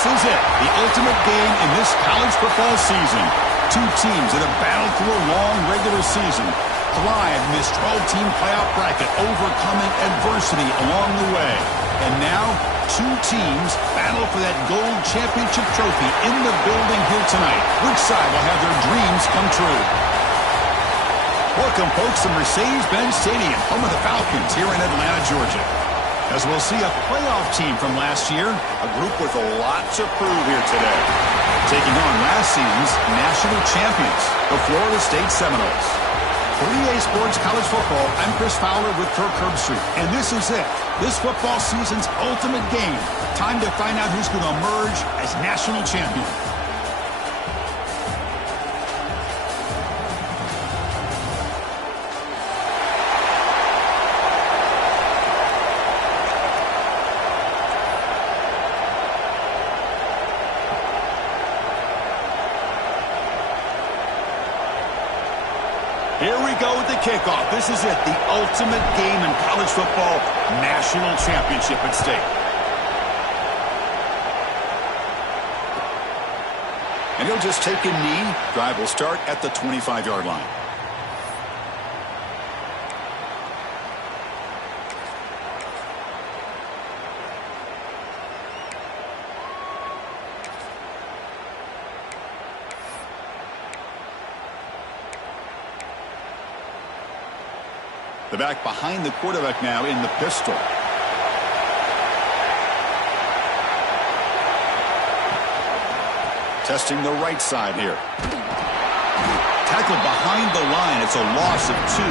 This is it, the ultimate game in this college football season. Two teams that have battled through a long regular season, thrived in this 12-team playoff bracket, overcoming adversity along the way. And now, two teams battle for that gold championship trophy in the building here tonight. Which side will have their dreams come true? Welcome, folks, to Mercedes-Benz Stadium, home of the Falcons here in Atlanta, Georgia. As we'll see a playoff team from last year, a group with a lot to prove here today. Taking on last season's national champions, the Florida State Seminoles. For EA Sports College Football, I'm Chris Fowler with Kirk Herbstreit, and this is it. This football season's ultimate game. Time to find out who's going to emerge as national champion. Here we go with the kickoff. This is it, the ultimate game in college football, national championship at stake. And he'll just take a knee. Drive will start at the 25-yard line. The back behind the quarterback now in the pistol. Testing the right side here. Tackled behind the line. It's a loss of 2.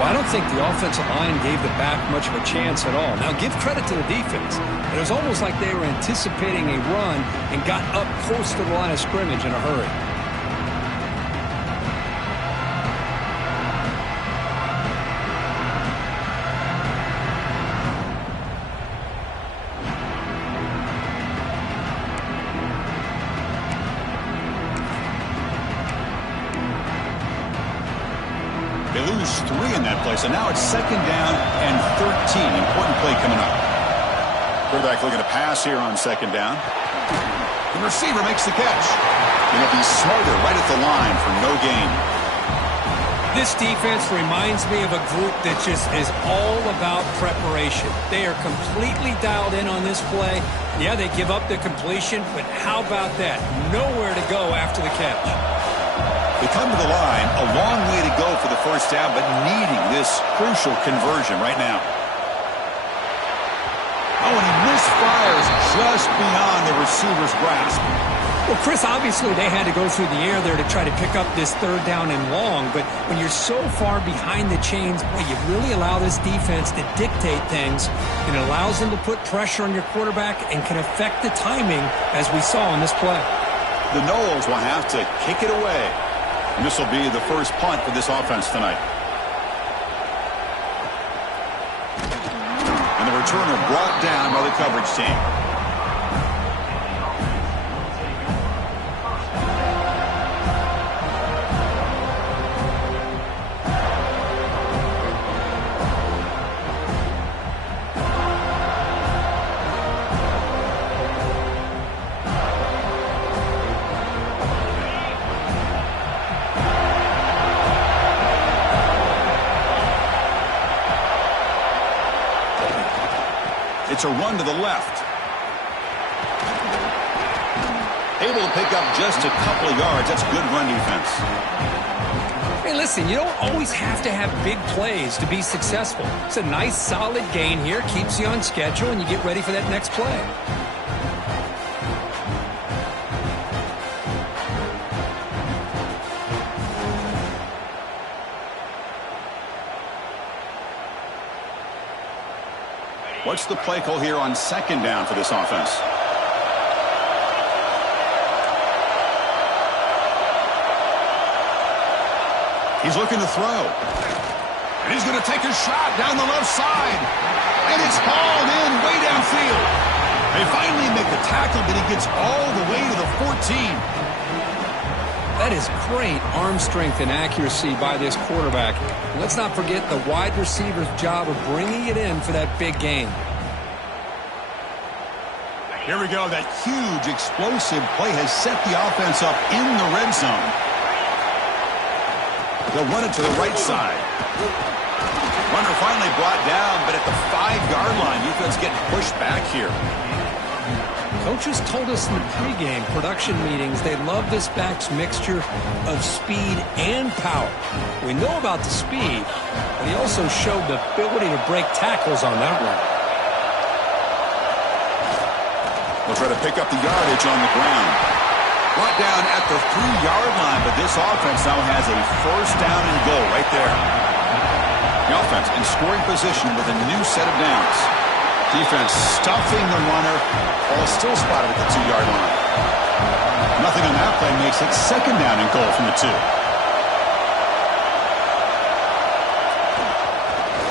Well, I don't think the offensive line gave the back much of a chance at all. Now, give credit to the defense. It was almost like they were anticipating a run and got up close to the line of scrimmage in a hurry. They lose 3 in that play, so now it's 2nd down and 13. Important play coming up. Quarterback looking to pass here on 2nd down. The receiver makes the catch. Going to be smarter right at the line for no gain. This defense reminds me of a group that just is all about preparation. They are completely dialed in on this play. Yeah, they give up the completion, but how about that? Nowhere to go after the catch. They come to the line, a long way to go for the first down, but needing this crucial conversion right now. Oh, and he misfires just beyond the receiver's grasp. Well, Chris, obviously they had to go through the air there to try to pick up this 3rd down and long, but when you're so far behind the chains, boy, you really allow this defense to dictate things, and it allows them to put pressure on your quarterback and can affect the timing, as we saw in this play. The Noles will have to kick it away. And this will be the first punt for this offense tonight. And the returner brought down by the coverage team. It's a run to the left. Able to pick up just a couple of yards. That's good run defense. Hey, listen, you don't always have to have big plays to be successful. It's a nice, solid gain here. Keeps you on schedule, and you get ready for that next play. What's the play call here on 2nd down for this offense? He's looking to throw. And he's going to take a shot down the left side. And it's hauled in way downfield. They finally make the tackle, but he gets all the way to the 14. That is great arm strength and accuracy by this quarterback. Let's not forget the wide receiver's job of bringing it in for that big gain. Here we go. That huge explosive play has set the offense up in the red zone. They'll run it to the right side. Runner finally brought down, but at the 5-yard line, defense getting pushed back here. Coaches told us in the pregame production meetings they love this back's mixture of speed and power. We know about the speed, but he also showed the ability to break tackles on that run. They'll try to pick up the yardage on the ground. Brought down at the 3-yard line, but this offense now has a first down and goal right there. The offense in scoring position with a new set of downs. Defense stuffing the runner. Ball still spotted at the 2-yard line. Nothing on that play makes it second down and goal from the 2.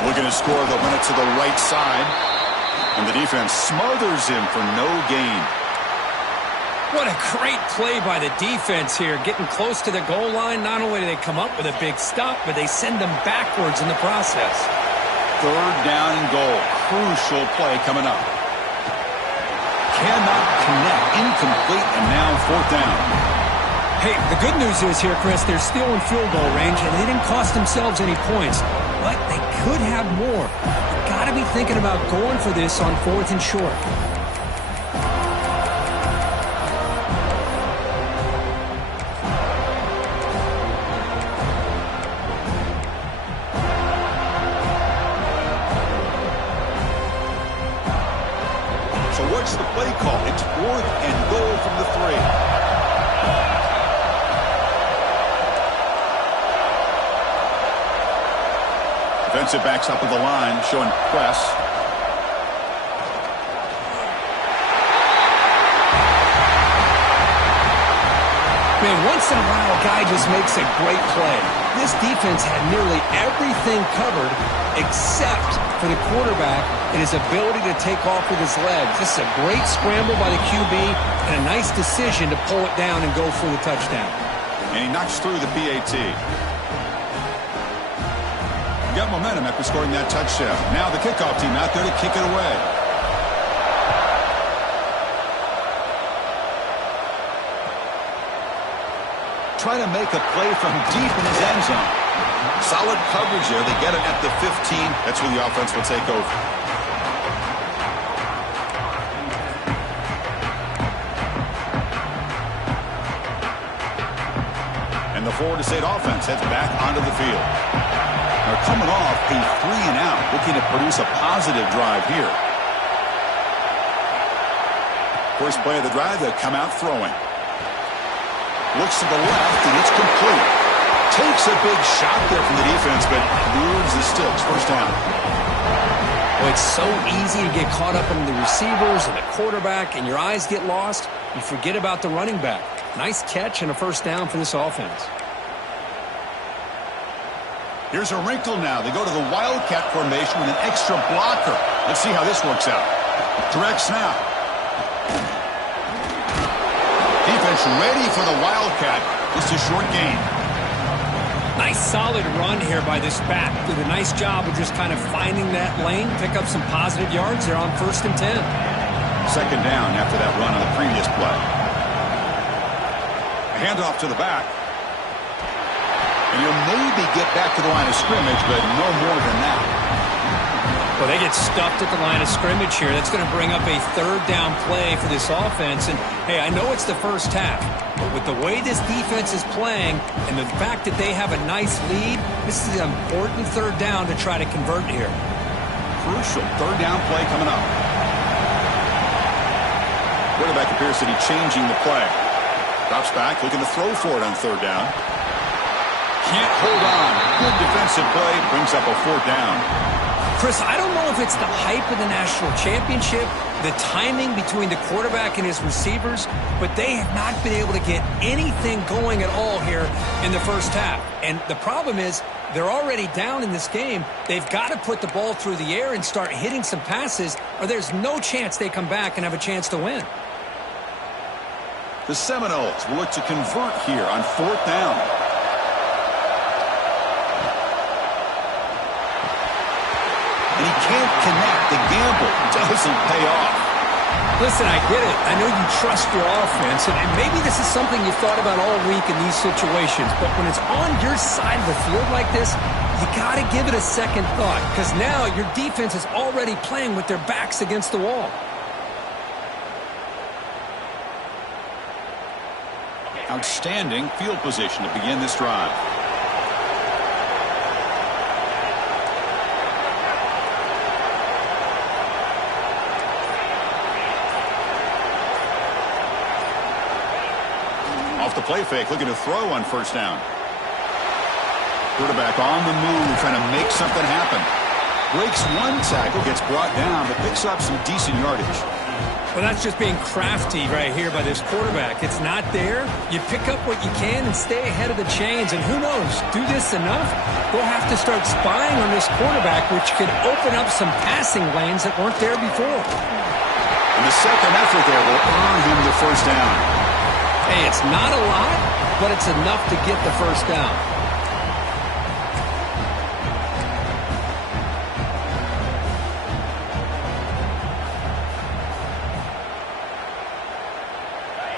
Looking to score, they'll run it to the right side. And the defense smothers him for no gain. What a great play by the defense here. Getting close to the goal line, not only do they come up with a big stop, but they send them backwards in the process. Third down and goal. Crucial play coming up. Cannot connect. Incomplete, and now fourth down. Hey, the good news is here, Chris, they're still in field goal range, and they didn't cost themselves any points. But they could have more. You've got to be thinking about going for this on 4th and short. So what's the play call? It's 4th and goal from the 3. Defensive backs up at the line, showing press. Man, once in a while, a guy just makes a great play. This defense had nearly everything covered except for the quarterback and his ability to take off with his legs. This is a great scramble by the QB and a nice decision to pull it down and go for the touchdown. And he knocks through the PAT. Got momentum after scoring that touchdown. Now the kickoff team out there to kick it away. Try to make a play from deep in his end zone. Solid coverage there. They get it at the 15. That's where the offense will take over. And the Florida State offense heads back onto the field. They're coming off a 3-and-out, looking to produce a positive drive here. First play of the drive, they'll come out throwing. Looks to the left, and it's complete. Takes a big shot there from the defense, but moves the sticks. First down. Well, it's so easy to get caught up in the receivers and the quarterback, and your eyes get lost. You forget about the running back. Nice catch and a first down for this offense. Here's a wrinkle now. They go to the Wildcat formation with an extra blocker. Let's see how this works out. Direct snap. Defense ready for the Wildcat. Just a short gain. Nice solid run here by this back. Did a nice job of just kind of finding that lane, pick up some positive yards there on 1st and 10. Second down after that run on the previous play. A handoff to the back. And you'll maybe get back to the line of scrimmage, but no more than that. Well, they get stuffed at the line of scrimmage here. That's going to bring up a 3rd down play for this offense. And, hey, I know it's the first half, but with the way this defense is playing and the fact that they have a nice lead, this is an important 3rd down to try to convert here. Crucial 3rd down play coming up. Quarterback appears to be changing the play. Drops back, looking to throw for it on 3rd down. Can't hold on. Good defensive play. Brings up a 4th down. Chris, I don't know if it's the hype of the national championship, the timing between the quarterback and his receivers, but they have not been able to get anything going at all here in the first half. And the problem is they're already down in this game. They've got to put the ball through the air and start hitting some passes, or there's no chance they come back and have a chance to win. The Seminoles will look to convert here on 4th down. And he can't connect. The gamble doesn't pay off. Listen, I get it. I know you trust your offense, and maybe this is something you thought about all week in these situations, but when it's on your side of the field like this, you got to give it a second thought, because now your defense is already playing with their backs against the wall. Outstanding field position to begin this drive. Off the play fake, looking to throw on first down. Quarterback on the move, trying to make something happen. Breaks one tackle, gets brought down, but picks up some decent yardage. Well, that's just being crafty right here by this quarterback. It's not there. You pick up what you can and stay ahead of the chains. And who knows, do this enough, we'll have to start spying on this quarterback, which could open up some passing lanes that weren't there before. And the second effort there will earn him the first down. Hey, it's not a lot, but it's enough to get the first down.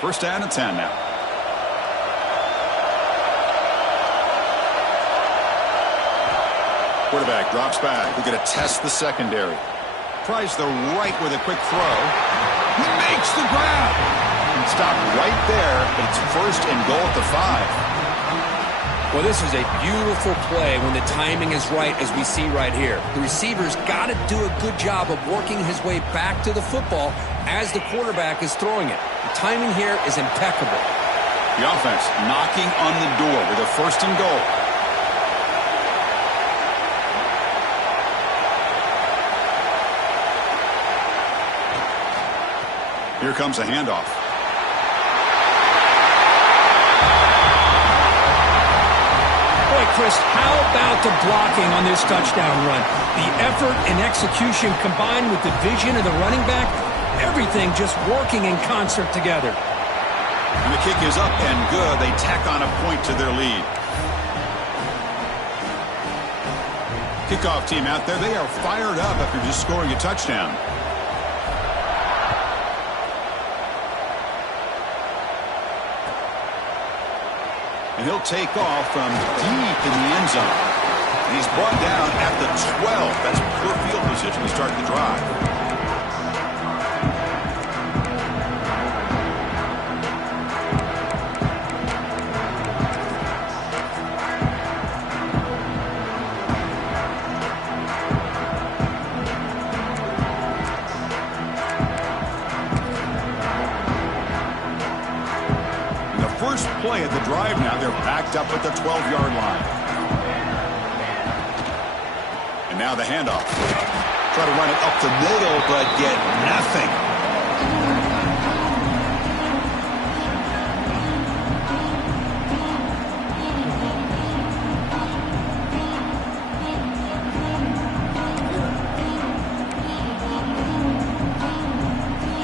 First down and 10 now. Quarterback drops back. We're going to test the secondary. Tries the right with a quick throw. He makes the grab. Stop right there, but it's first and goal at the 5. Well, this is a beautiful play when the timing is right, as we see right here. The receiver's got to do a good job of working his way back to the football as the quarterback is throwing it. The timing here is impeccable. The offense knocking on the door with a first and goal. Here comes a handoff. Boy, Chris, how about the blocking on this touchdown run? The effort and execution combined with the vision of the running back, everything just working in concert together. And the kick is up and good. They tack on a point to their lead. Kickoff team out there, they are fired up after just scoring a touchdown. And he'll take off from deep in the end zone. And he's brought down at the 12. That's poor field position to start the drive. Play at the drive now. They're backed up at the 12-yard line. And now the handoff. Try to run it up the middle, but get nothing.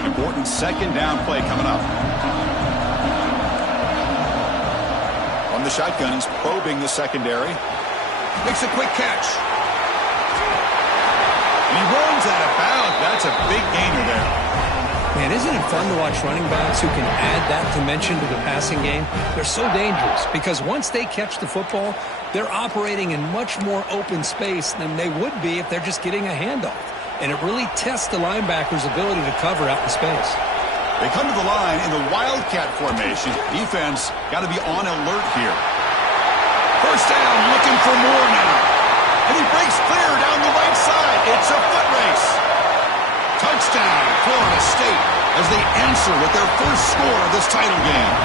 Important second down play coming up. The shotgun, he's probing the secondary. Makes a quick catch. And he runs out of bounds. That's a big gainer there. Man, isn't it fun to watch running backs who can add that dimension to the passing game? They're so dangerous because once they catch the football, they're operating in much more open space than they would be if they're just getting a handoff. And it really tests the linebacker's ability to cover out in space. They come to the line in the Wildcat formation. Defense got to be on alert here. First down, looking for more now. And he breaks clear down the right side. It's a foot race. Touchdown, Florida State, as they answer with their first score of this title game.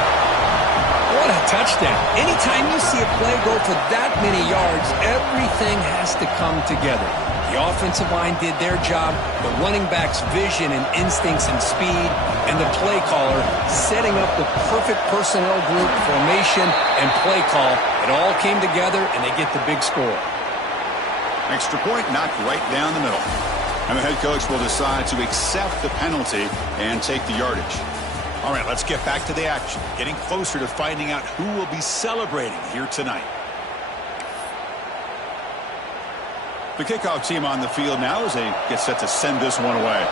What a touchdown. Anytime you see a play go for that many yards, everything has to come together. The offensive line did their job, the running back's vision and instincts and speed, and the play caller setting up the perfect personnel group, formation, and play call. It all came together, and they get the big score. Extra point knocked right down the middle. And the head coach will decide to accept the penalty and take the yardage. All right, let's get back to the action. Getting closer to finding out who will be celebrating here tonight. The kickoff team on the field now as they get set to send this one away.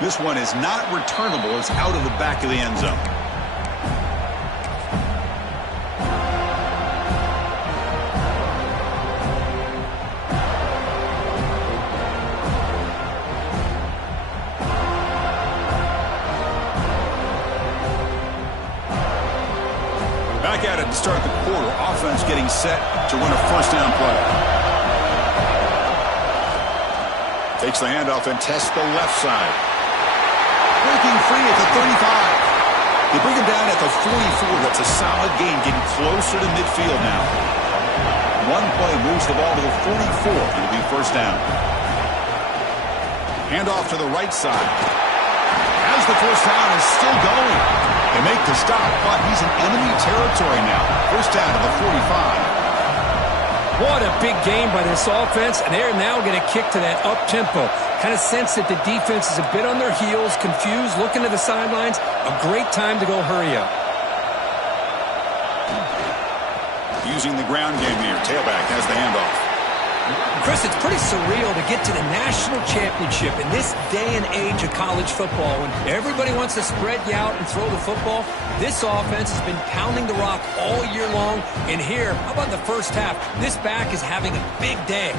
This one is not returnable. It's out of the back of the end zone. Back at it to start the quarter. Offense getting set to win a first down play. Takes the handoff and tests the left side. Breaking free at the 35. They bring him down at the 44. That's a solid gain, getting closer to midfield now. One play moves the ball to the 44. It'll be first down. Handoff to the right side. As the first down is still going. They make the stop, but he's in enemy territory now. First down to the 45. What a big game by this offense, and they're now going to kick to that up-tempo. Kind of sense that the defense is a bit on their heels, confused, looking to the sidelines. A great time to go hurry up. Using the ground game here. Tailback has the handoff. Chris, it's pretty surreal to get to the national championship in this day and age of college football when everybody wants to spread you out and throw the football. This offense has been pounding the rock all year long. And here, how about the first half? This back is having a big day.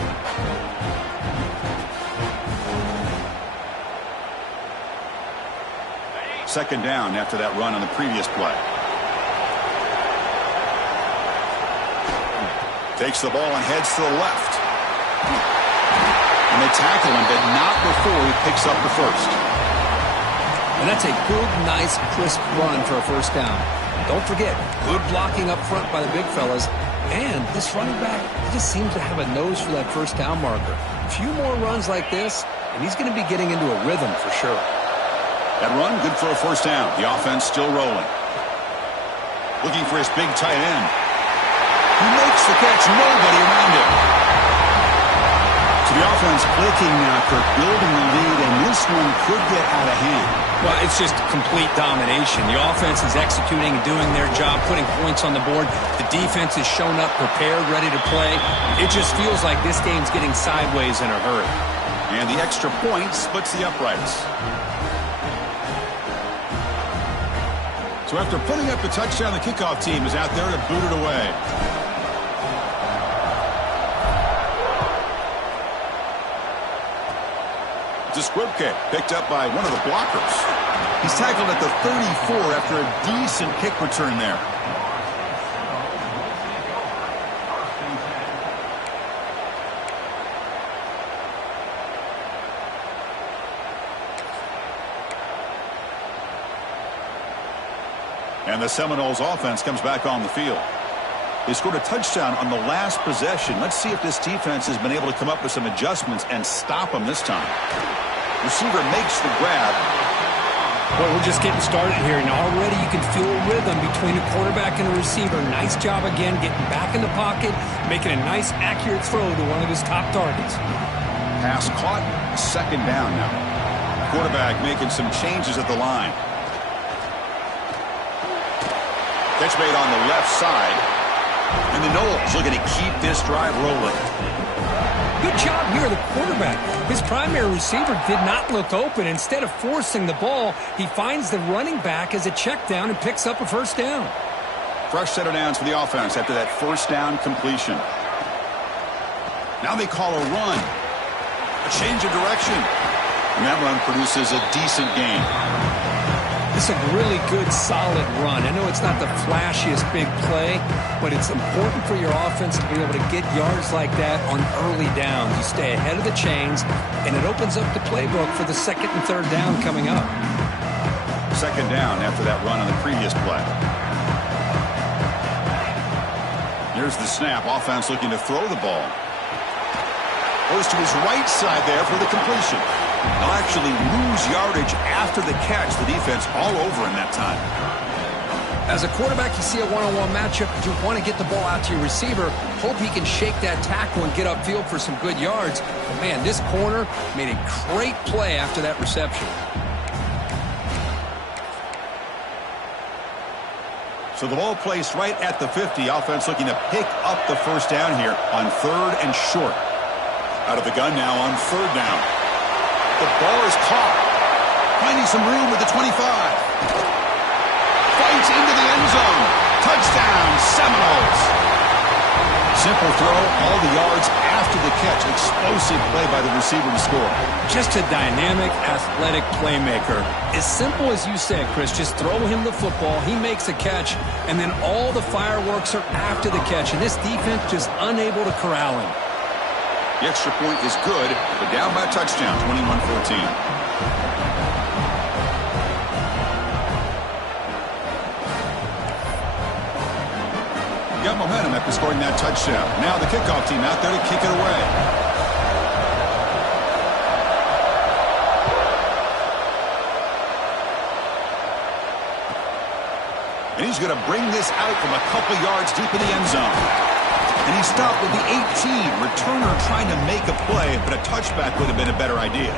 Second down after that run on the previous play. Takes the ball and heads to the left. And they tackle him, but not before he picks up the first. And that's a good, nice, crisp run for a first down. Don't forget, good blocking up front by the big fellas. And this running back, he just seems to have a nose for that first down marker. A few more runs like this, and he's going to be getting into a rhythm for sure. That run, good for a first down. The offense still rolling. Looking for his big tight end. He makes the catch, nobody around him. So the offense clicking now, Kirk, building the lead, and this one could get out of hand. Well, it's just complete domination. The offense is executing and doing their job, putting points on the board. The defense is shown up, prepared, ready to play. It just feels like this game's getting sideways in a hurry. And the extra point splits the uprights. So after putting up the touchdown, the kickoff team is out there to boot it away. It's a squib kick picked up by one of the blockers. He's tackled at the 34 after a decent kick return there. And the Seminoles offense comes back on the field. They scored a touchdown on the last possession. Let's see if this defense has been able to come up with some adjustments and stop them this time. Receiver makes the grab. Well, we're just getting started here, and already you can feel a rhythm between the quarterback and the receiver. Nice job again getting back in the pocket, making a nice, accurate throw to one of his top targets. Pass caught, second down now. Quarterback making some changes at the line. Catch made on the left side. And the Noles looking to keep this drive rolling. Good job here, the quarterback. His primary receiver did not look open. Instead of forcing the ball, he finds the running back as a check down and picks up a first down. Fresh set of downs for the offense after that first down completion. Now they call a run. A change of direction. And that run produces a decent gain. It's a really good, solid run. I know it's not the flashiest big play, but it's important for your offense to be able to get yards like that on early downs. You stay ahead of the chains, and it opens up the playbook for the second and third down coming up. Second down after that run on the previous play. Here's the snap. Offense looking to throw the ball. Goes to his right side there for the completion. They'll actually lose yardage after the catch. The defense all over him that time. As a quarterback, you see a one-on-one matchup. You want to get the ball out to your receiver. Hope he can shake that tackle and get upfield for some good yards. But, man, this corner made a great play after that reception. So the ball placed right at the 50. Offense looking to pick up the first down here on third and short. Out of the gun now on third down. The ball is caught. finding some room with the 25. Fights into the end zone. Touchdown, Seminoles. Simple throw, all the yards after the catch. Explosive play by the receiver to score. Just a dynamic, athletic playmaker. As simple as you said, Chris, just throw him the football, he makes a catch, and then all the fireworks are after the catch, and this defense just unable to corral him. The extra point is good, but down by a touchdown, 21-14. Got momentum after scoring that touchdown. Now the kickoff team out there to kick it away. And he's going to bring this out from a couple yards deep in the end zone. And he stopped with the 18. Returner trying to make a play, but a touchback would have been a better idea.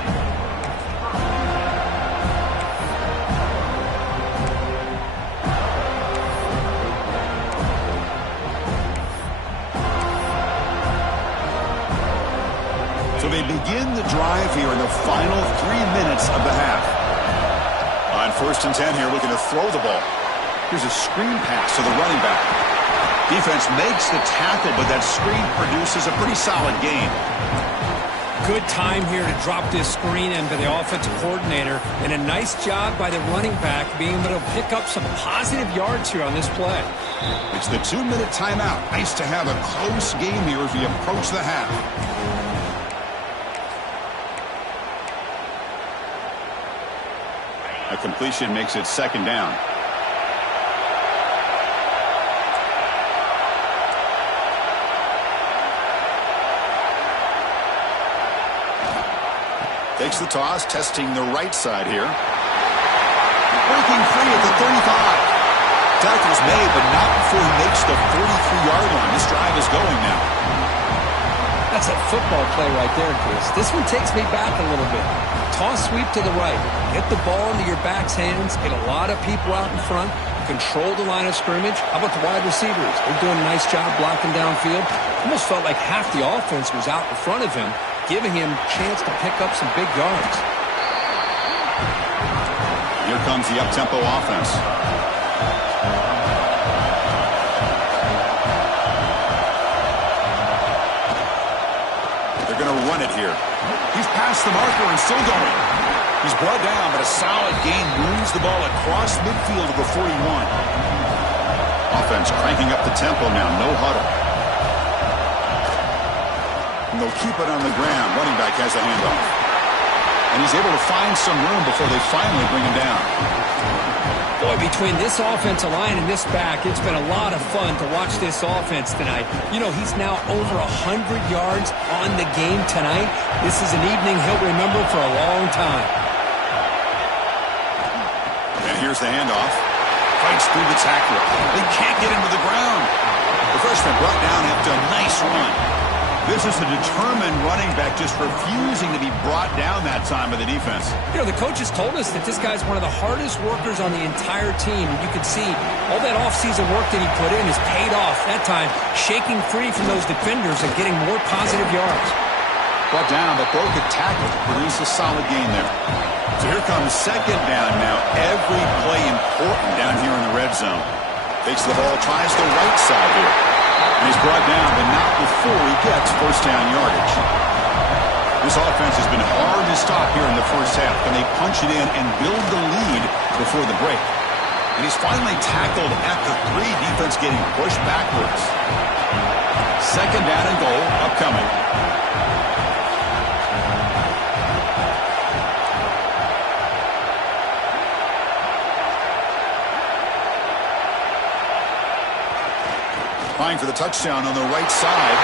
So they begin the drive here in the final 3 minutes of the half. On 1st and 10 here, looking to throw the ball. Here's a screen pass to the running back. Defense makes the tackle, but that screen produces a pretty solid gain. Good time here to drop this screen into the offensive coordinator, and a nice job by the running back being able to pick up some positive yards here on this play. It's the 2-minute timeout. Nice to have a close game here as we approach the half. A completion makes it 2nd down. Takes the toss, testing the right side here. Breaking free at the 35. Tackle's made, but not before he makes the 43-yard line. This drive is going now. That's a football play right there, Chris. This one takes me back a little bit. Toss sweep to the right. Get the ball into your back's hands. Get a lot of people out in front. Control the line of scrimmage. How about the wide receivers? They're doing a nice job blocking downfield. Almost felt like half the offense was out in front of him, giving him a chance to pick up some big yards. Here comes the up-tempo offense. They're going to run it here. He's past the marker and still going. He's brought down, but a solid gain moves the ball across midfield to the 41. Offense cranking up the tempo now. No huddle. And they'll keep it on the ground. Running back has the handoff. And he's able to find some room before they finally bring him down. Boy, between this offensive line and this back, it's been a lot of fun to watch this offense tonight. You know, he's now over 100 yards on the game tonight. This is an evening he'll remember for a long time. And here's the handoff. Fights through the tackler. They can't get him to the ground. The freshman brought down after a nice run. This is a determined running back just refusing to be brought down that time by the defense. You know, the coaches told us that this guy's one of the hardest workers on the entire team. And you can see all that offseason work that he put in has paid off. That time, shaking free from those defenders and getting more positive yards. Brought down, but broke a tackle to produce a solid gain there. So here comes 2nd down now. Every play important down here in the red zone. Takes the ball, tries the right side here. And he's brought down, but not before he gets 1st down yardage. This offense has been hard to stop here in the first half. Can they punch it in and build the lead before the break? And he's finally tackled at the 3. Defense getting pushed backwards. 2nd down and goal upcoming. Trying for the touchdown on the right side.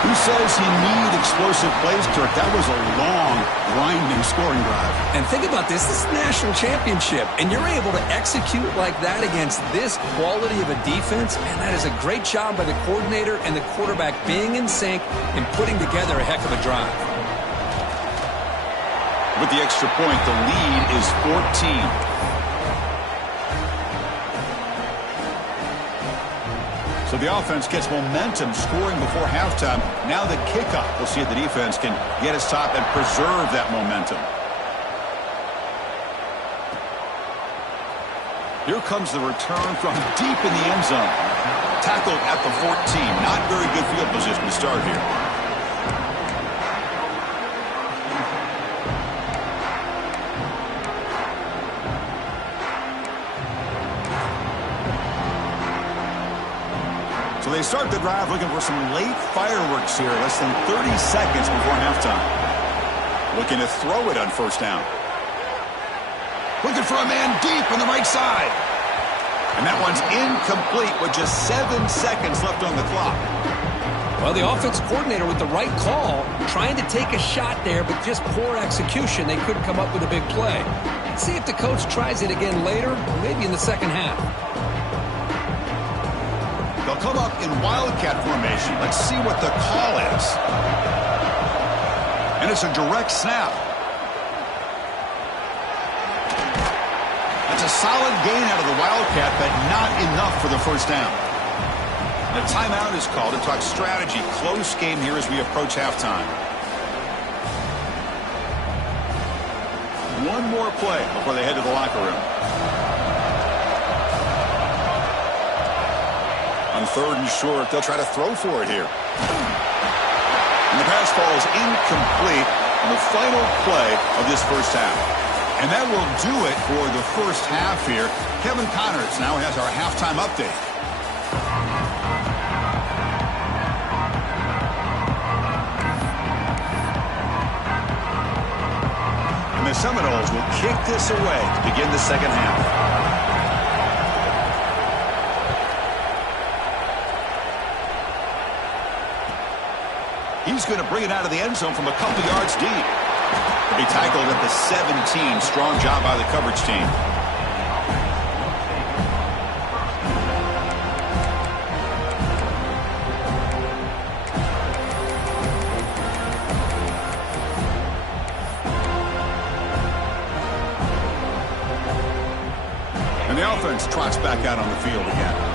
Who says he needs explosive plays, Kirk? That was a long, grinding scoring drive. And think about this. This is a national championship, and you're able to execute like that against this quality of a defense, and that is a great job by the coordinator and the quarterback being in sync and putting together a heck of a drive. With the extra point, the lead is 14. So The offense gets momentum scoring before halftime. Now the kickoff. We'll see if the defense can get a stop and preserve that momentum. Here comes the return from deep in the end zone. Tackled at the 14. Not very good field position to start here. So they start the drive looking for some late fireworks here. Less than 30 seconds before halftime. Looking to throw it on first down. Looking for a man deep on the right side. And that one's incomplete with just 7 seconds left on the clock. Well, the offense coordinator with the right call, trying to take a shot there, but just poor execution. They couldn't come up with a big play. Let's see if the coach tries it again later, maybe in the second half. They'll come up in wildcat formation. Let's see what the call is. And it's a direct snap. That's a solid gain out of the wildcat, but not enough for the first down. The timeout is called to talk strategy. Close game here as we approach halftime. One more play before they head to the locker room. On 3rd and short, they'll try to throw for it here. And the pass falls incomplete on the final play of this first half. And that will do it for the first half here. Kevin Connors now has our halftime update. And the Seminoles will kick this away to begin the second half. He's going to bring it out of the end zone from a couple yards deep. He'll be tackled at the 17. Strong job by the coverage team. And the offense trots back out on the field again.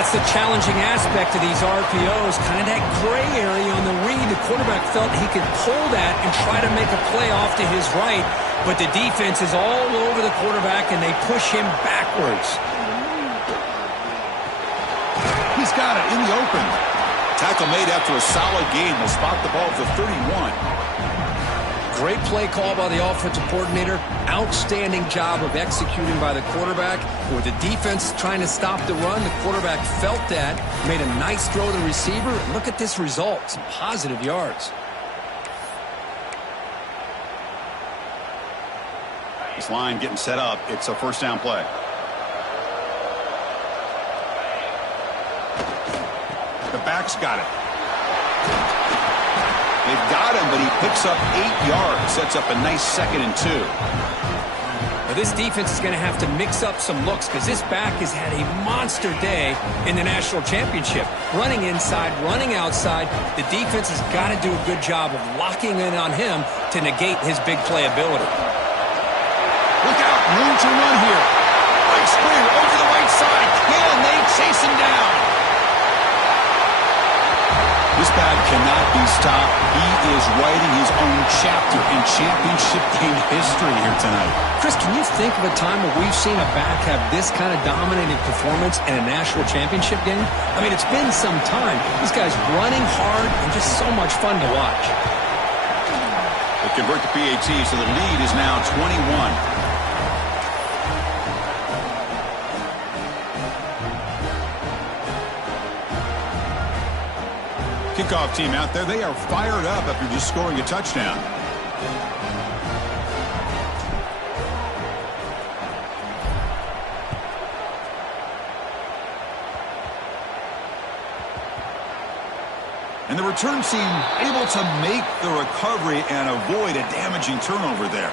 That's the challenging aspect of these RPOs. Kind of that gray area on the read. The quarterback felt he could pull that and try to make a play off to his right, but the defense is all over the quarterback, and they push him backwards. He's got it in the open. Tackle made after a solid gain. Will spot the ball at the 31. Great play call by the offensive coordinator. Outstanding job of executing by the quarterback. With the defense trying to stop the run, the quarterback felt that, made a nice throw to the receiver. And look at this result, some positive yards. This line getting set up. It's a first down play. The back's got it. They've got him, but he picks up 8 yards. Sets up a nice 2nd and 2. Now this defense is going to have to mix up some looks because this back has had a monster day in the national championship. Running inside, running outside. The defense has got to do a good job of locking in on him to negate his big play ability. Look out, room to run here. Right screen over the right side. Can they chase him down? This back cannot be stopped. He is writing his own chapter in championship game history here tonight. Chris, can you think of a time where we've seen a back have this kind of dominating performance in a national championship game? I mean, it's been some time. This guy's running hard and just so much fun to watch. They convert the PAT, so the lead is now 21. Kickoff team out there. They are fired up after just scoring a touchdown. And the return team able to make the recovery and avoid a damaging turnover there.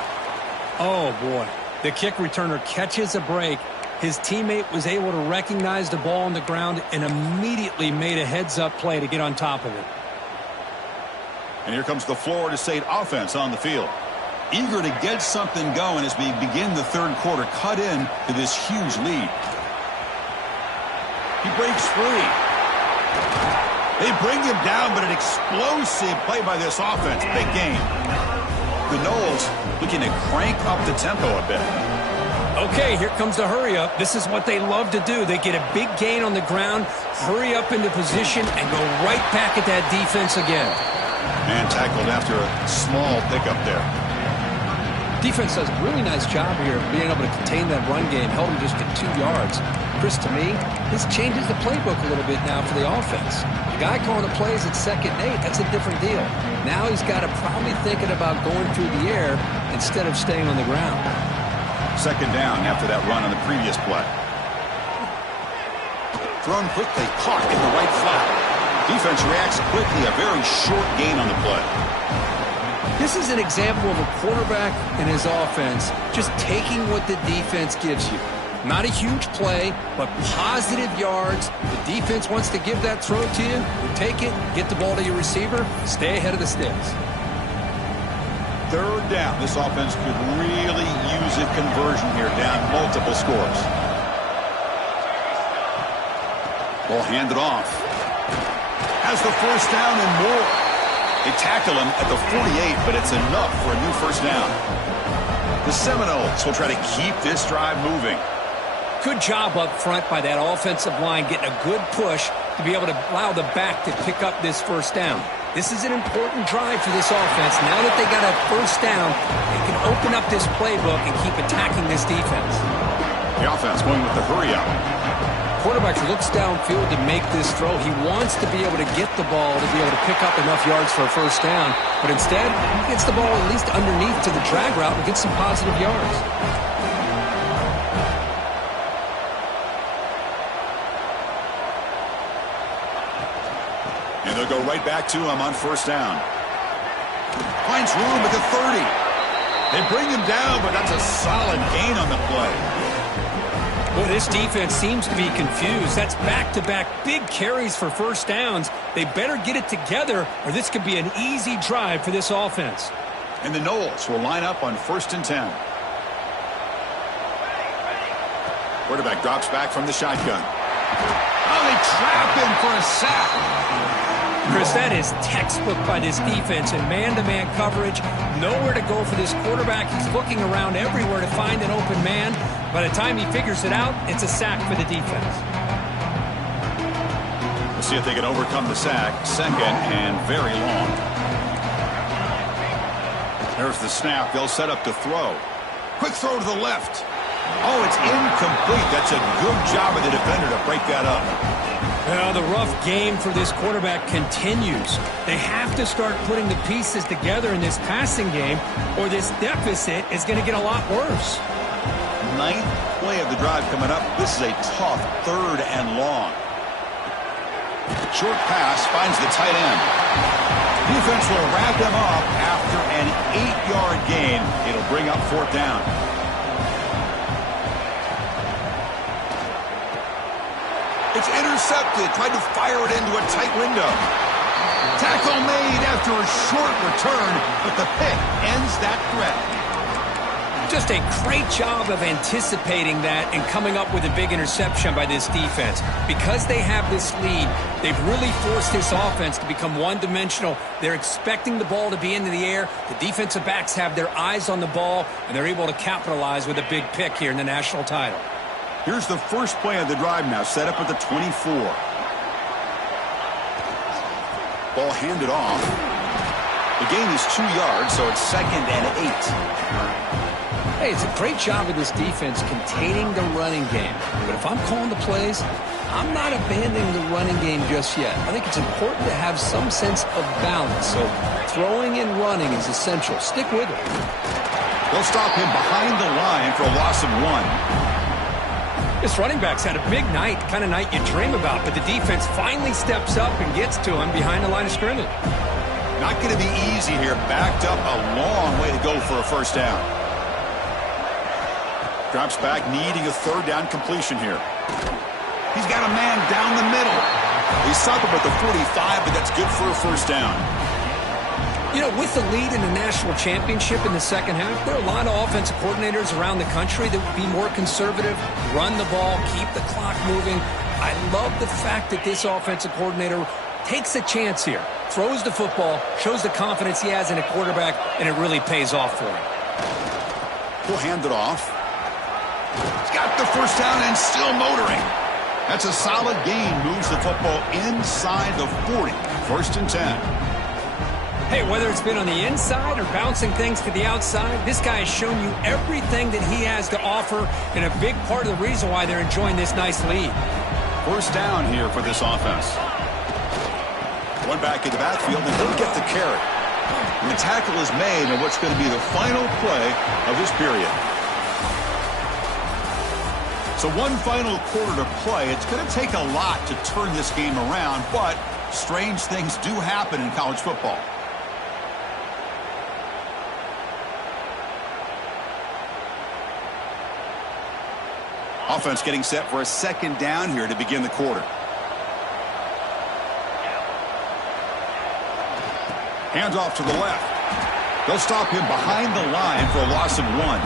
Oh, boy. The kick returner catches a break. His teammate was able to recognize the ball on the ground and immediately made a heads-up play to get on top of it. And here comes the Florida State offense on the field. Eager to get something going as we begin the third quarter, cut in to this huge lead. He breaks free. They bring him down, but an explosive play by this offense. Big game. The Noles looking to crank up the tempo a bit. Okay, here comes the hurry up. This is what they love to do. They get a big gain on the ground, hurry up into position, and go right back at that defense again. And tackled after a small pickup there. Defense does a really nice job here of being able to contain that run game, held him just to 2 yards. Chris, to me, this changes the playbook a little bit now for the offense. The guy calling the plays at 2nd and 8, that's a different deal. Now he's got to probably thinking about going through the air instead of staying on the ground. 2nd down after that run on the previous play. Thrown quickly, caught in the right flat. Defense reacts quickly, a very short gain on the play. This is an example of a quarterback and his offense just taking what the defense gives you. Not a huge play, but positive yards. The defense wants to give that throw to you. You take it, get the ball to your receiver, stay ahead of the sticks. 3rd down. This offense could really use a conversion here, down multiple scores. Ball handed off. Has the 1st down and more. They tackle him at the 48, but it's enough for a new 1st down. The Seminoles will try to keep this drive moving. Good job up front by that offensive line, getting a good push to be able to allow the back to pick up this 1st down. This is an important drive for this offense. Now that they got a 1st down, they can open up this playbook and keep attacking this defense. The offense going with the hurry up. Quarterback looks downfield to make this throw. He wants to be able to get the ball to be able to pick up enough yards for a 1st down. But instead, he gets the ball at least underneath to the drag route and gets some positive yards. And they'll go right back to him on 1st down. Finds room at the 30. They bring him down, but that's a solid gain on the play. Boy, this defense seems to be confused. That's back-to-back big carries for 1st downs. They better get it together, or this could be an easy drive for this offense. And the Noles will line up on 1st and 10. Quarterback drops back from the shotgun. Oh, they trap him for a sack. Chris, that is textbook by this defense in man-to-man coverage. Nowhere to go for this quarterback. He's looking around everywhere to find an open man. By the time he figures it out, it's a sack for the defense. We'll see if they can overcome the sack. 2nd and very long. There's the snap. They'll set up to throw. Quick throw to the left. Oh, it's incomplete. That's a good job of the defender to break that up. Well, the rough game for this quarterback continues. They have to start putting the pieces together in this passing game, or this deficit is going to get a lot worse. 9th play of the drive coming up. This is a tough 3rd and long. Short pass finds the tight end. Defense will wrap him up after an 8-yard gain. It'll bring up 4th down. It's intercepted. Tried to fire it into a tight window. Tackle made after a short return, but the pick ends that threat. Just a great job of anticipating that and coming up with a big interception by this defense. Because they have this lead, they've really forced this offense to become one-dimensional. They're expecting the ball to be into the air. The defensive backs have their eyes on the ball, and they're able to capitalize with a big pick here in the national title. Here's the first play of the drive now, set up at the 24. Ball handed off. The gain is 2 yards, so it's 2nd and 8. Hey, it's a great job of this defense containing the running game. But if I'm calling the plays, I'm not abandoning the running game just yet. I think it's important to have some sense of balance. So throwing and running is essential. Stick with it. They'll stop him behind the line for a loss of 1. This running back's had a big night, kind of night you dream about, but the defense finally steps up and gets to him behind the line of scrimmage. Not going to be easy here. Backed up a long way to go for a 1st down. Drops back, needing a 3rd down completion here. He's got a man down the middle. He stopped him at the 45, but that's good for a 1st down. You know, with the lead in the national championship in the second half, there are a lot of offensive coordinators around the country that would be more conservative, run the ball, keep the clock moving. I love the fact that this offensive coordinator takes a chance here, throws the football, shows the confidence he has in a quarterback, and it really pays off for him. He'll hand it off. He's got the first down and still motoring. That's a solid gain. Moves the football inside the 40. 1st and 10. Hey, whether it's been on the inside or bouncing things to the outside, this guy has shown you everything that he has to offer, and a big part of the reason why they're enjoying this nice lead. 1st down here for this offense. One back in the backfield, and he'll get the carry. And the tackle is made on what's going to be the final play of this period. So one final quarter to play. It's going to take a lot to turn this game around, but strange things do happen in college football. Offense getting set for a 2nd down here to begin the quarter. Hands off to the left. They'll stop him behind the line for a loss of 1.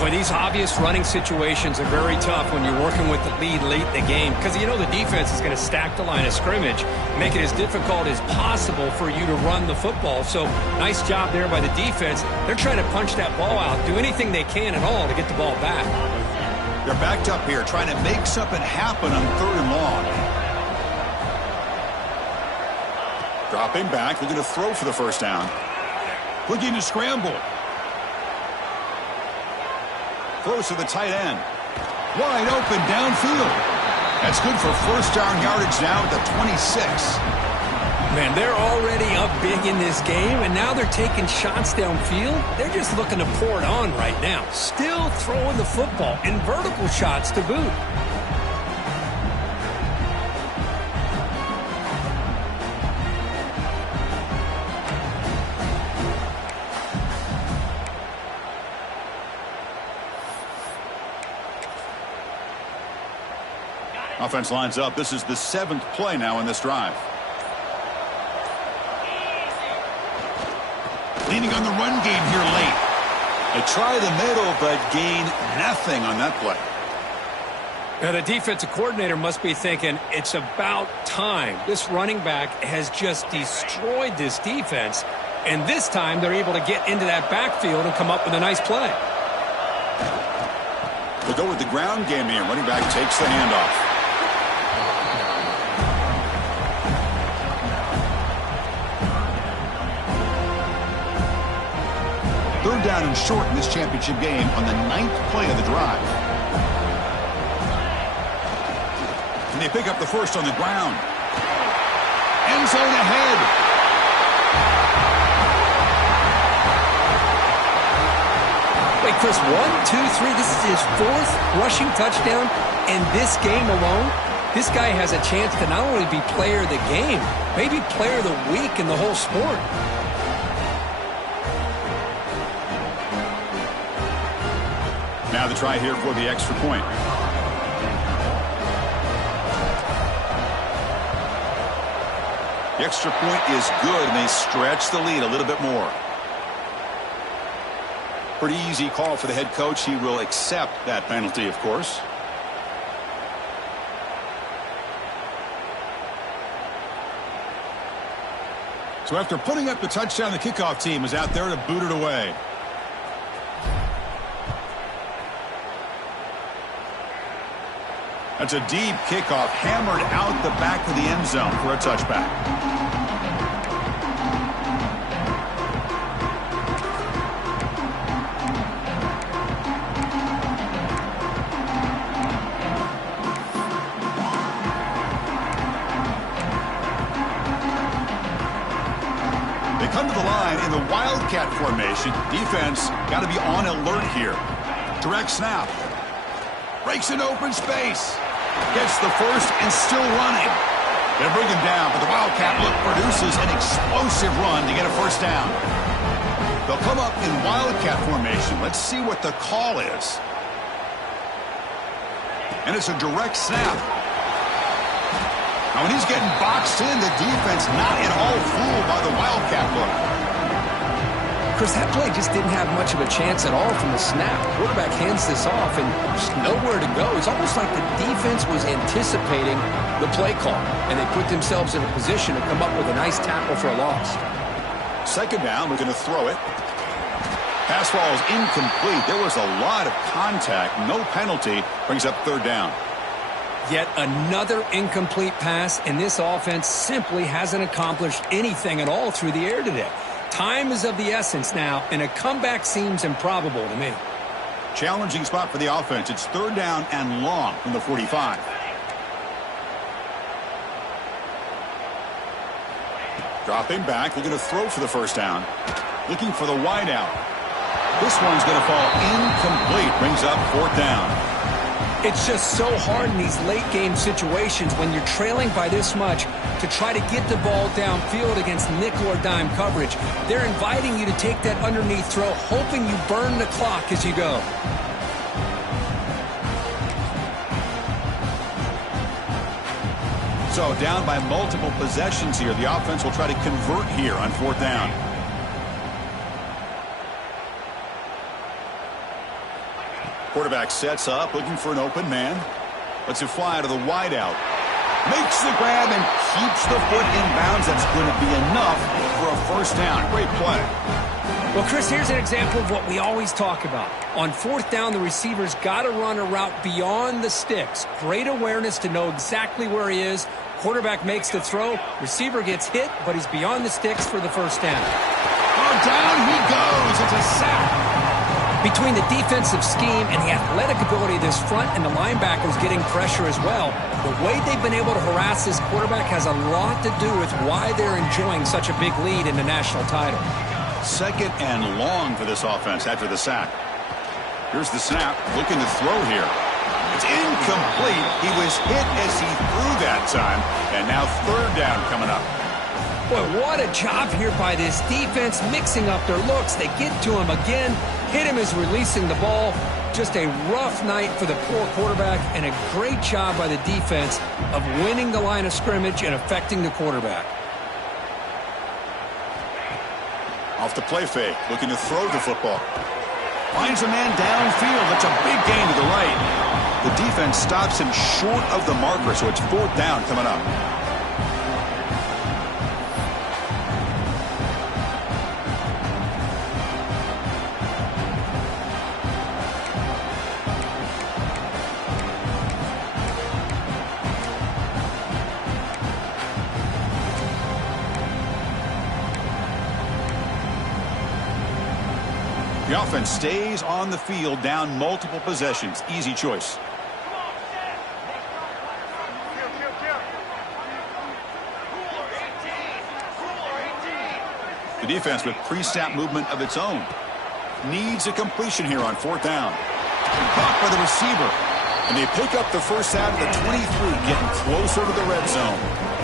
Boy, these obvious running situations are very tough when you're working with the lead late in the game, because you know the defense is going to stack the line of scrimmage, make it as difficult as possible for you to run the football. So nice job there by the defense. They're trying to punch that ball out, do anything they can at all to get the ball back. They're backed up here trying to make something happen on 3rd and long. Dropping back, looking to throw for the 1st down. Looking to scramble. Throws to the tight end. Wide open downfield. That's good for 1st down yardage now at the 26. Man, they're already up big in this game, and now they're taking shots downfield. They're just looking to pour it on right now. Still throwing the football, and vertical shots to boot. Offense lines up. This is the 7th play now in this drive. Leaning on the run game here late. They try the middle, but gain nothing on that play. Now, the defensive coordinator must be thinking, it's about time. This running back has just destroyed this defense, and this time they're able to get into that backfield and come up with a nice play. They'll go with the ground game here. Running back takes the handoff. Third down and short in this championship game on the 9th play of the drive. And they pick up the 1st on the ground. End zone ahead. Wait, Chris, 1, 2, 3. This is his 4th rushing touchdown in this game alone. This guy has a chance to not only be player of the game, maybe player of the week in the whole sport. Now the try here for the extra point. The extra point is good, and they stretch the lead a little bit more. Pretty easy call for the head coach. He will accept that penalty, of course. So after putting up the touchdown, the kickoff team is out there to boot it away. That's a deep kickoff, hammered out the back of the end zone for a touchback. They come to the line in the Wildcat formation. Defense got to be on alert here. Direct snap. Breaks an open space. Gets the 1st and still running. They bring him down, but the Wildcat look produces an explosive run to get a 1st down. They'll come up in Wildcat formation. Let's see what the call is. And it's a direct snap. Now, when he's getting boxed in, the defense not at all fooled by the Wildcat look. Chris, that play just didn't have much of a chance at all from the snap. Quarterback hands this off and just nowhere to go. It's almost like the defense was anticipating the play call, and they put themselves in a position to come up with a nice tackle for a loss. Second down, we're going to throw it. Pass ball is incomplete. There was a lot of contact. No penalty. Brings up third down. Yet another incomplete pass, and this offense simply hasn't accomplished anything at all through the air today. Time is of the essence now, and a comeback seems improbable to me. Challenging spot for the offense. It's third down and long from the 45. Dropping back, looking to throw for the first down. Looking for the wide out. This one's going to fall incomplete. Brings up fourth down. It's just so hard in these late-game situations when you're trailing by this much to try to get the ball downfield against nickel or dime coverage. They're inviting you to take that underneath throw, hoping you burn the clock as you go. So down by multiple possessions here. The offense will try to convert here on fourth down. Quarterback sets up, looking for an open man. Lets it fly out of the wideout. Makes the grab and keeps the foot in bounds. That's going to be enough for a first down. Great play. Well, Chris, here's an example of what we always talk about. On fourth down, the receiver's got to run a route beyond the sticks. Great awareness to know exactly where he is. Quarterback makes the throw. Receiver gets hit, but he's beyond the sticks for the first down. Oh, down he goes. It's a sack. Between the defensive scheme and the athletic ability of this front and the linebackers getting pressure as well, the way they've been able to harass this quarterback has a lot to do with why they're enjoying such a big lead in the national title. Second and long for this offense after the sack. Here's the snap, looking to throw here. It's incomplete. He was hit as he threw that time, and now third down coming up. Boy, what a job here by this defense, mixing up their looks. They get to him again, hit him as releasing the ball. Just a rough night for the poor quarterback, and a great job by the defense of winning the line of scrimmage and affecting the quarterback. Off the play fake, looking to throw the football. Finds a man downfield. That's a big gain to the right. The defense stops him short of the marker, so it's fourth down coming up. The offense stays on the field, down multiple possessions. Easy choice. The defense with pre-snap movement of its own. Needs a completion here on fourth down. Caught by the receiver. And they pick up the first down at the 23, getting closer to the red zone.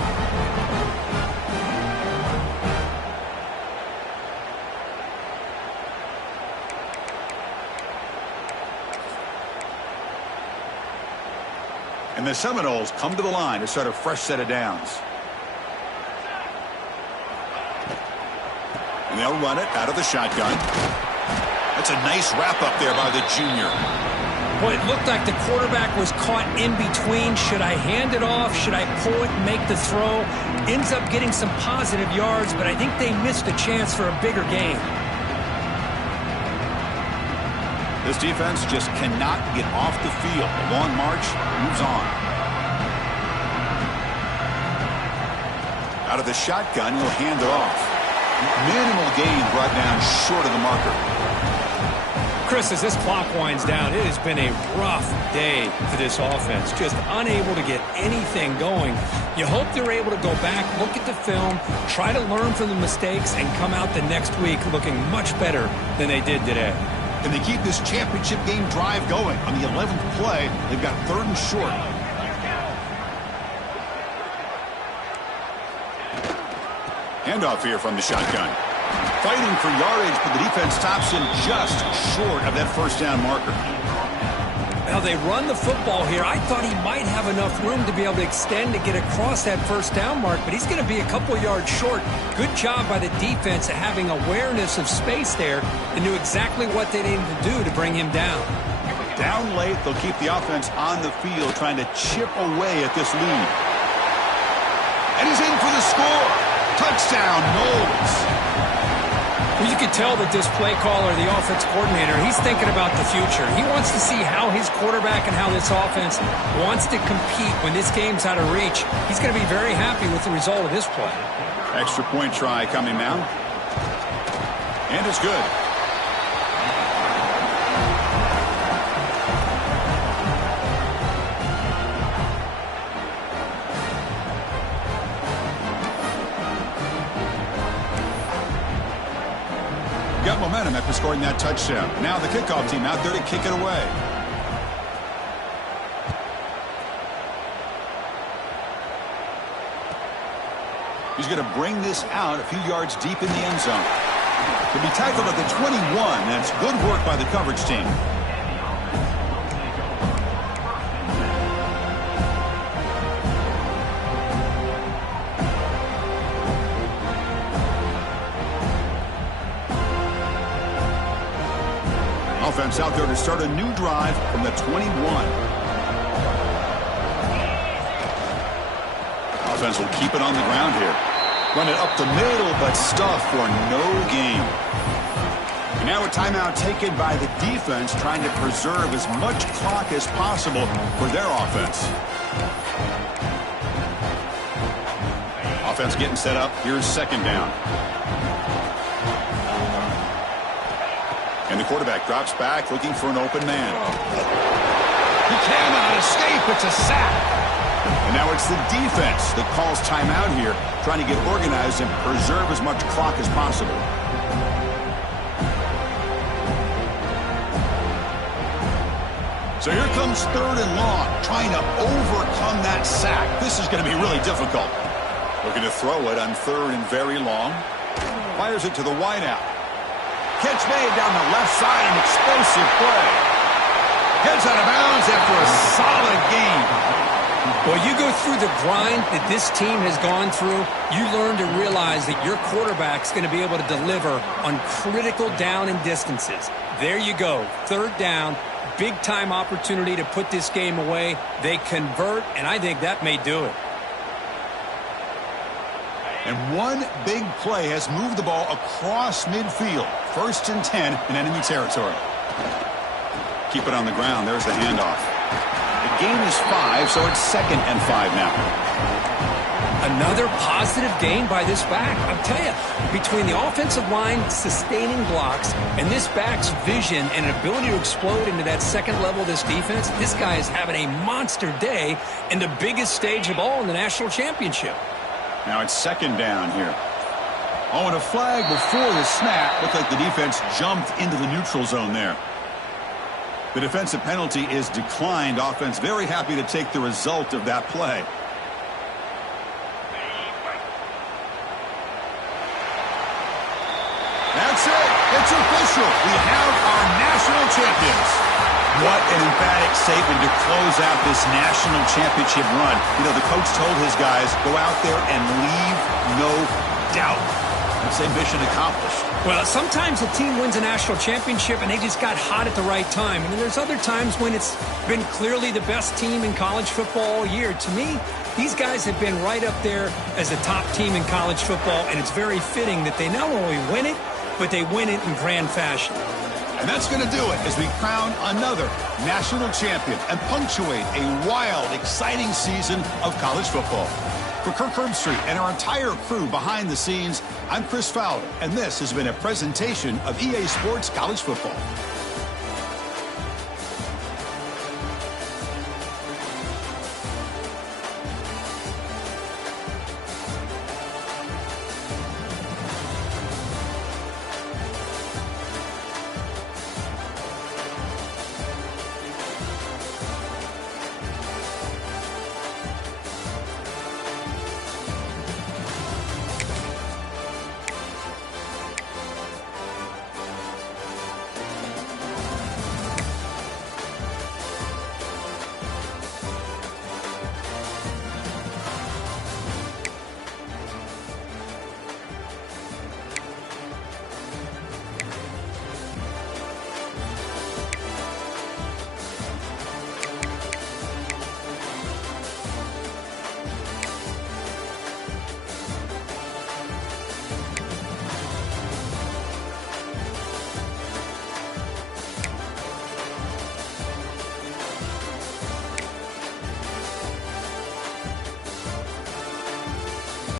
And the Seminoles come to the line to start a fresh set of downs. And they'll run it out of the shotgun. That's a nice wrap up there by the junior. Well, it looked like the quarterback was caught in between. Should I hand it off? Should I pull it and make the throw? Ends up getting some positive yards, but I think they missed a chance for a bigger gain. This defense just cannot get off the field. The long march moves on. Out of the shotgun, he'll hand it off. Minimal gain brought down short of the marker. Chris, as this clock winds down, it has been a rough day for this offense. Just unable to get anything going. You hope they're able to go back, look at the film, try to learn from the mistakes, and come out the next week looking much better than they did today. Can they keep this championship game drive going? On the 11th play, they've got third and short. Handoff here from the shotgun. Fighting for yardage, but the defense stops him just short of that first down marker. Well, they run the football here. I thought he might have enough room to be able to extend to get across that first down mark, but he's going to be a couple yards short. Good job by the defense of having awareness of space there and knew exactly what they needed to do to bring him down. Down late, they'll keep the offense on the field trying to chip away at this lead. And he's in for the score. Touchdown, Knowles. Well, you can tell that this play caller, the offense coordinator, he's thinking about the future. He wants to see how his quarterback and how this offense wants to compete when this game's out of reach. He's going to be very happy with the result of this play. Extra point try coming now. And it's good. Got momentum after scoring that touchdown. Now the kickoff team out there to kick it away. He's going to bring this out a few yards deep in the end zone. He'll be tackled at the 21. That's good work by the coverage team. Offense out there to start a new drive from the 21. Offense will keep it on the ground here. Run it up the middle, but stuff for no gain. And now a timeout taken by the defense, trying to preserve as much clock as possible for their offense. Offense getting set up. Here's second down. And the quarterback drops back, looking for an open man. He cannot escape. It's a sack. And now it's the defense that calls timeout here, trying to get organized and preserve as much clock as possible. So here comes third and long, trying to overcome that sack. This is going to be really difficult. Looking to throw it on third and very long. Fires it to the wideout. Catch made down the left side, an explosive play. Gets out of bounds after a solid game. Well, you go through the grind that this team has gone through, you learn to realize that your quarterback's going to be able to deliver on critical down and distances. There you go, third down, big-time opportunity to put this game away. They convert, and I think that may do it. And one big play has moved the ball across midfield. 1st and 10 in enemy territory. Keep it on the ground. There's the handoff. The gain is 5, so it's 2nd and 5 now. Another positive gain by this back. I'll tell you, between the offensive line sustaining blocks and this back's vision and ability to explode into that second level of this defense, this guy is having a monster day in the biggest stage of all in the national championship. Now it's second down here. Oh, and a flag before the snap. Looked like the defense jumped into the neutral zone there. The defensive penalty is declined. Offense very happy to take the result of that play. That's it. It's official. We have our national champions. What an emphatic statement to close out this national championship run. You know, the coach told his guys, go out there and leave no doubt. I'd say mission accomplished. Well, sometimes a team wins a national championship and they just got hot at the right time. And then there's other times when it's been clearly the best team in college football all year. To me, these guys have been right up there as a top team in college football, and it's very fitting that they not only win it, but they win it in grand fashion. And that's going to do it as we crown another national champion and punctuate a wild, exciting season of college football. For Kirk Herbstreit and our entire crew behind the scenes, I'm Chris Fowler, and this has been a presentation of EA Sports College Football.